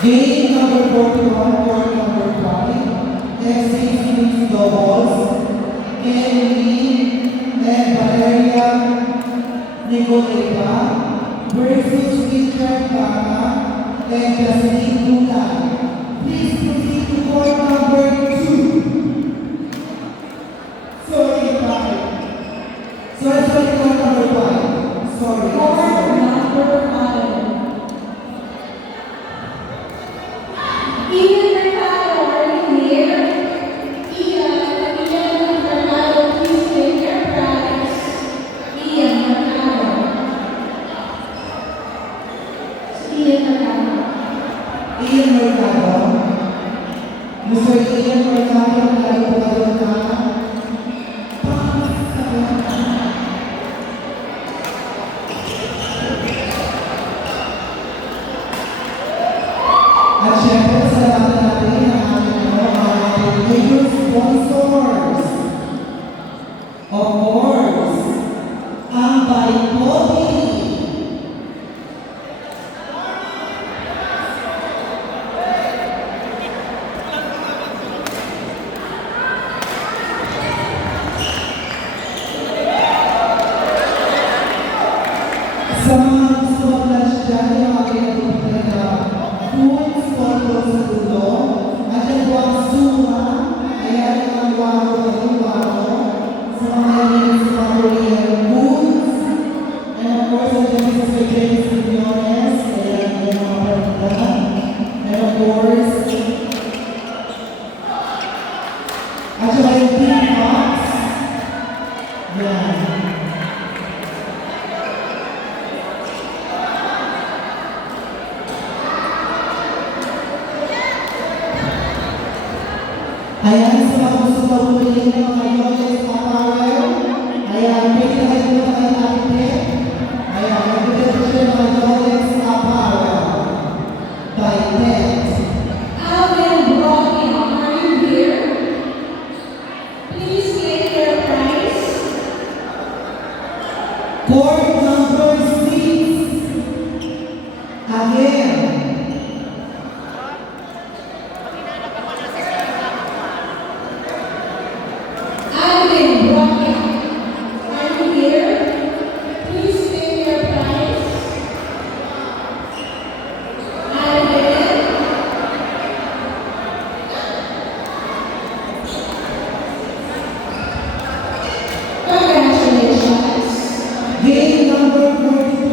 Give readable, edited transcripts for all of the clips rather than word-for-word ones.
Game number 41, court number 5, FC Mixed Doubles, Emily and Valeria Nicoleta versus Richard Bama and Jasmine Gulay. Please proceed to court number 2. Sorry, court number 5. Sorry. Court number 5. Ian Mercado, are you here? Ian Mercado, please take your prize. Ian Mercado. Ian Mercado. Ian Mercado. Mr. Ian Mercado, nalipagod ka. At syempre, salamat natin ang ating major sponsors. Of course, ang Baikoti. Sa mga gusto mag-lunch dyan, yung aking natutunan na food sponsor sa dulo. At yan po ang Suma. Ayan ang waro at yung waro. Sa mga hindi sa mga Korean foods. And of course, ang dyan sa Sir James Quinones. Ayan yung mga paranda. And of course, at saka yung Pink Box. Yan. Ayan, sa mga gusto pagpili ng mga Yoyes Apparel. Ayan, pwede na kayo na kayo natin. Ayan, nagpili ko siya ng mga Yoyes Apparel. By Ted. Alvin Brocky, are you here? Please take your prize. Court number 6. Again. Alvin Brocky, are you here? Please take your prize. Alvin. Congratulations. Game number 42.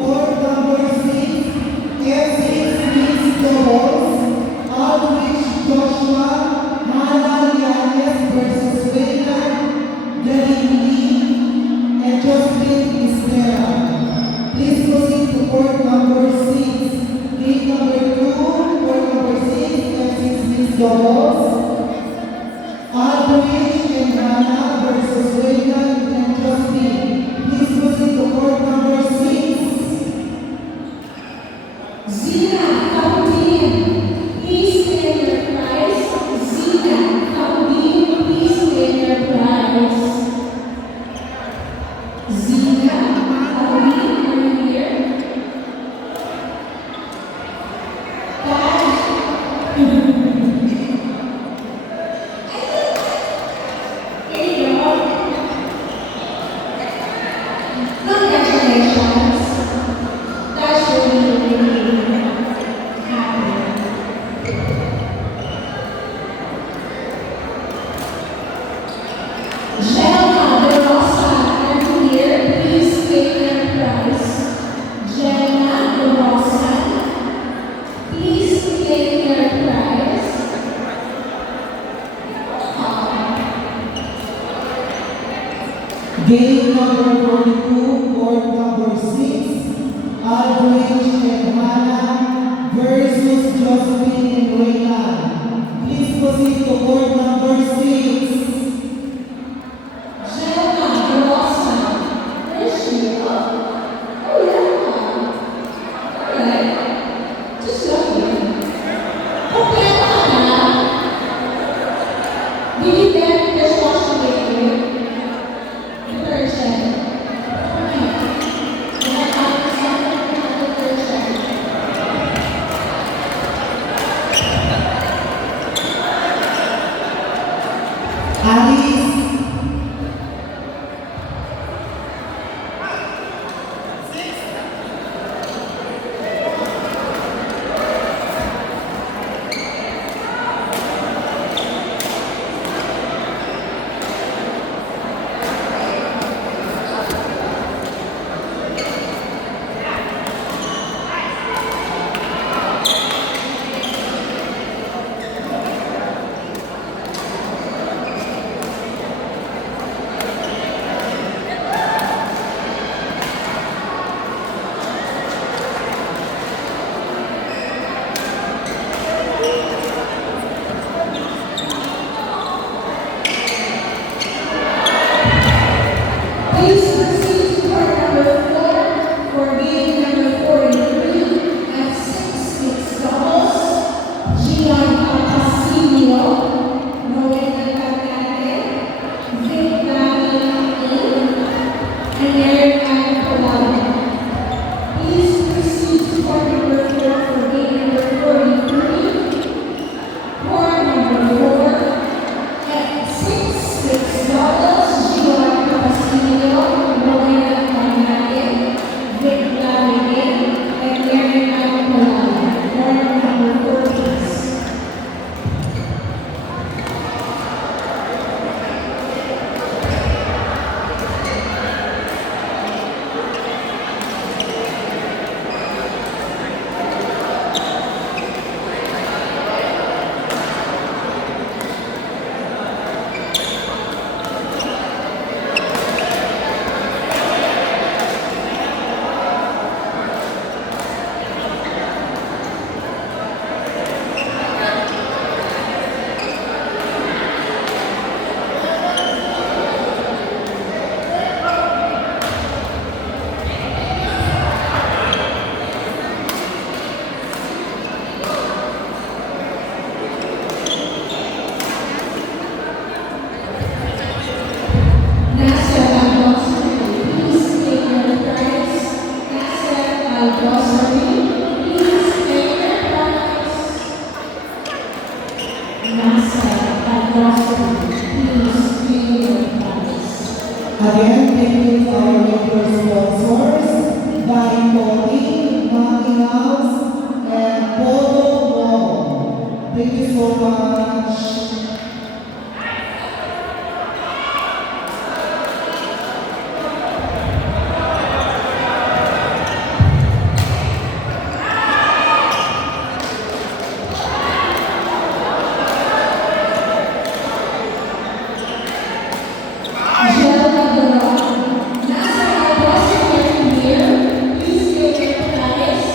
Court number 6. FC Mixed Doubles. Outreach Joshua. Hannah Yanes versus Wayland Galingli and Jocelyn Isnera. Please proceed to court number 6. Game number 2. Court number 6. FC Mixed Doubles. Outreach and Hannah versus Wayland and Jocelyn. Please proceed to court number 6. Zina Kaudin, please take your prize. Zina Kaudin, please take your prize. Zina Kaudin, are you here? Dad? Here you go. Congratulations. That's really happy. Jelma De Rosa, are you here? Please take your prize. Jelma De Rosa, please take your prize. Game number 42, court number 6, Aldrich and Hannah versus Josephine and Wayland. Please proceed to court number 6. Jelma De Rosa, where is she? Oh yeah. Alright. Just lucky. Okay, Hannah. Did you get the dishwasher liquid? Detergent. Okay. And I found something in the detergent. Nasa at Rosalind, please claim your prize. Again, thank you to our regular sponsors, Dine Clothing, Mommy House, and Polo Mall. Thank you so much. Angela Garon, nasa at Rosalind here, please claim your prize.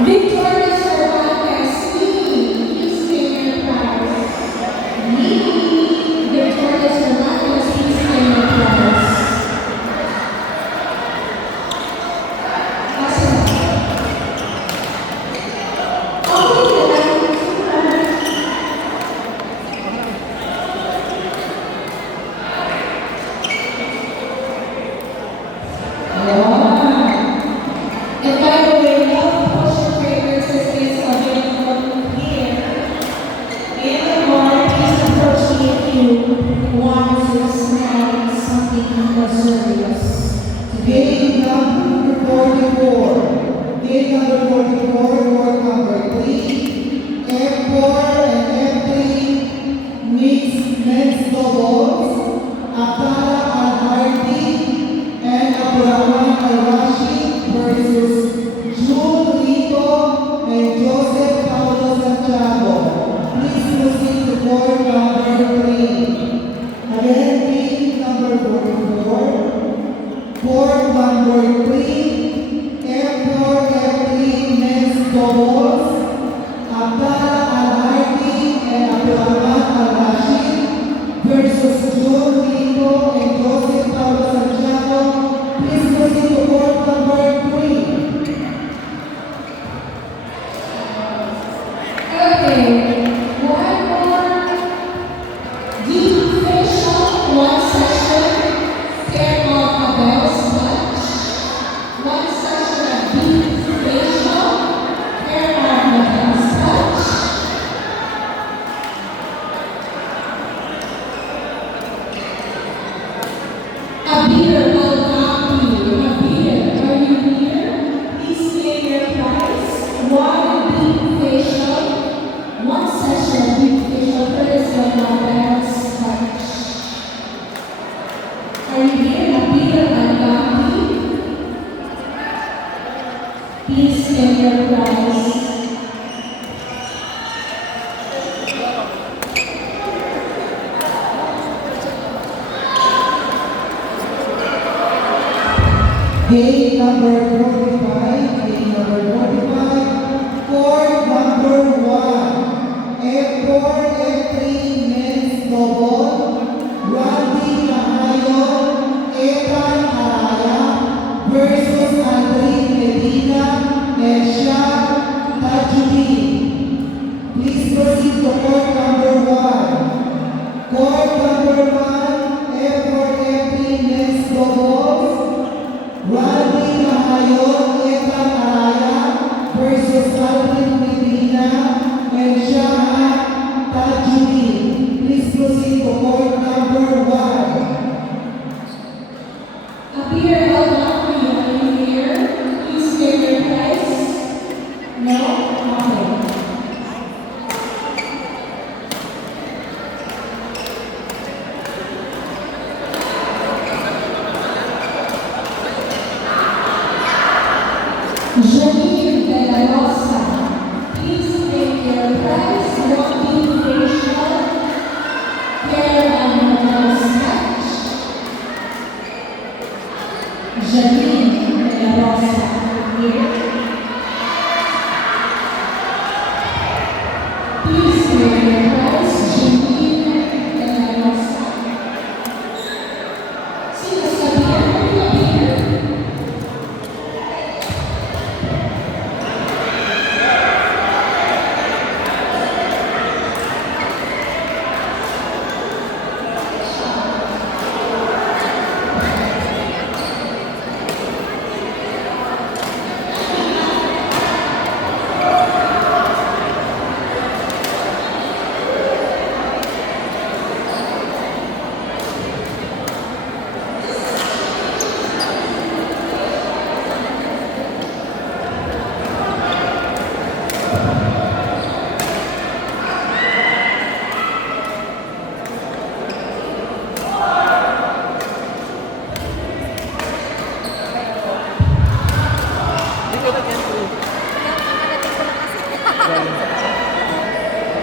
Victoria Cervantes, please claim your prize. Victoria Cervantes, please claim your prize. Awesome. Okay, and by the way, love potion fragrances is available here in the bar. Please approach me if you want to smell something luxurious. Gate number 44. Gate number 44, court number 3. F4 and F3 mixed men's doubles. Atara Al-Hardy and Abdurrahman Al-Rashid versus June Rito and Joseph Paulo Santiago. Please proceed to court number 3. Again, gate number 44. Court number 3, F4, F3 men's doubles, Abdallah Al-Hardy and Abdurrahman Al-Rashid versus June Rito Please get your prize. Game number 45, game number 45, court number 1, F4, F3 men's double, Randy Cahayon, Ethan Araya versus Aldrin Medina and Shah Tajudin. Please proceed to court number 1. Court number 1, F4, F3 men's doubles, Randy Cahayon, Ethan Araya versus Aldrin Medina and Shah Tajudin. Please proceed to court number 1. Appear held up for you. Are you here? Please get your prize. No? Okay. Janine de la Rosa, please take your prize. Walking facial, hair and mustache. Janine de la Rosa, here. Please take your prize. Janine de la Rosa. Sino sabihan mo nila here?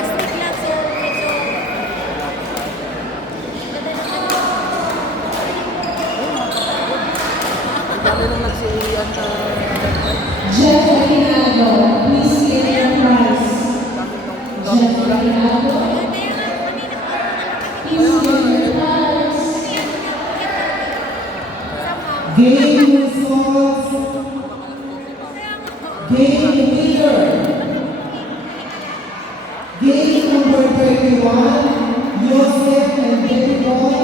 Astig lang, so medyo Dami nung nagsiuwian sa Jeff Aguinaldo, please get your prize. Jeff Aguinaldo, please get your prize. Game results. Game winner. Game number 31, Joseph and David Boy,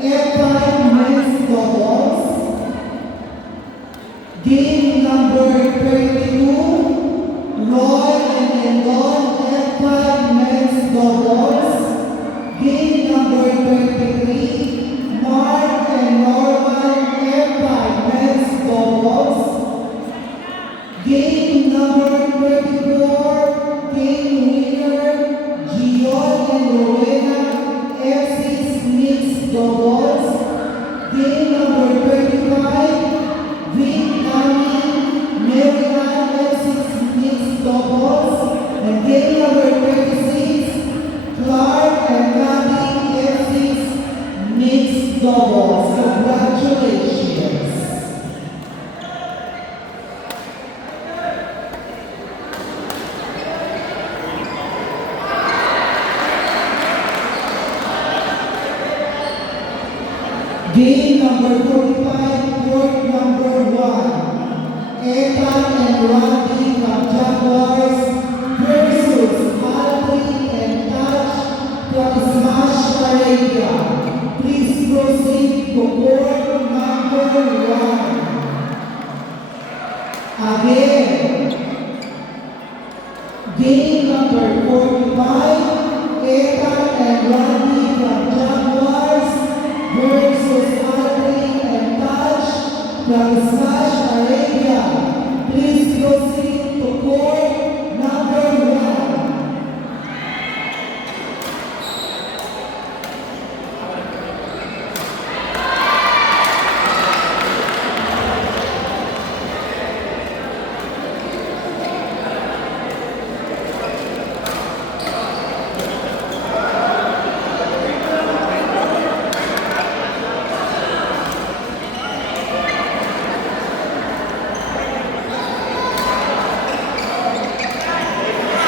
F5 men's doubles. Game number 32, Roy and Endon, F5 men's doubles. Game number 23, Mark and Norman, F5 men's doubles. Game number 24, game winner, Gion and Rowena, F6 mixed doubles. Game number 25, Vic Nami, Maryland, F6 mixed doubles. And game number 26, Clark and Nami, F6 mixed doubles. Congratulations. Game number 45, court number 1. Ethan and Randy from Jaguars versus Aldrin and Touch from Smash Arabia. Please proceed to court number 1. Again, game number 45, Ethan and Randy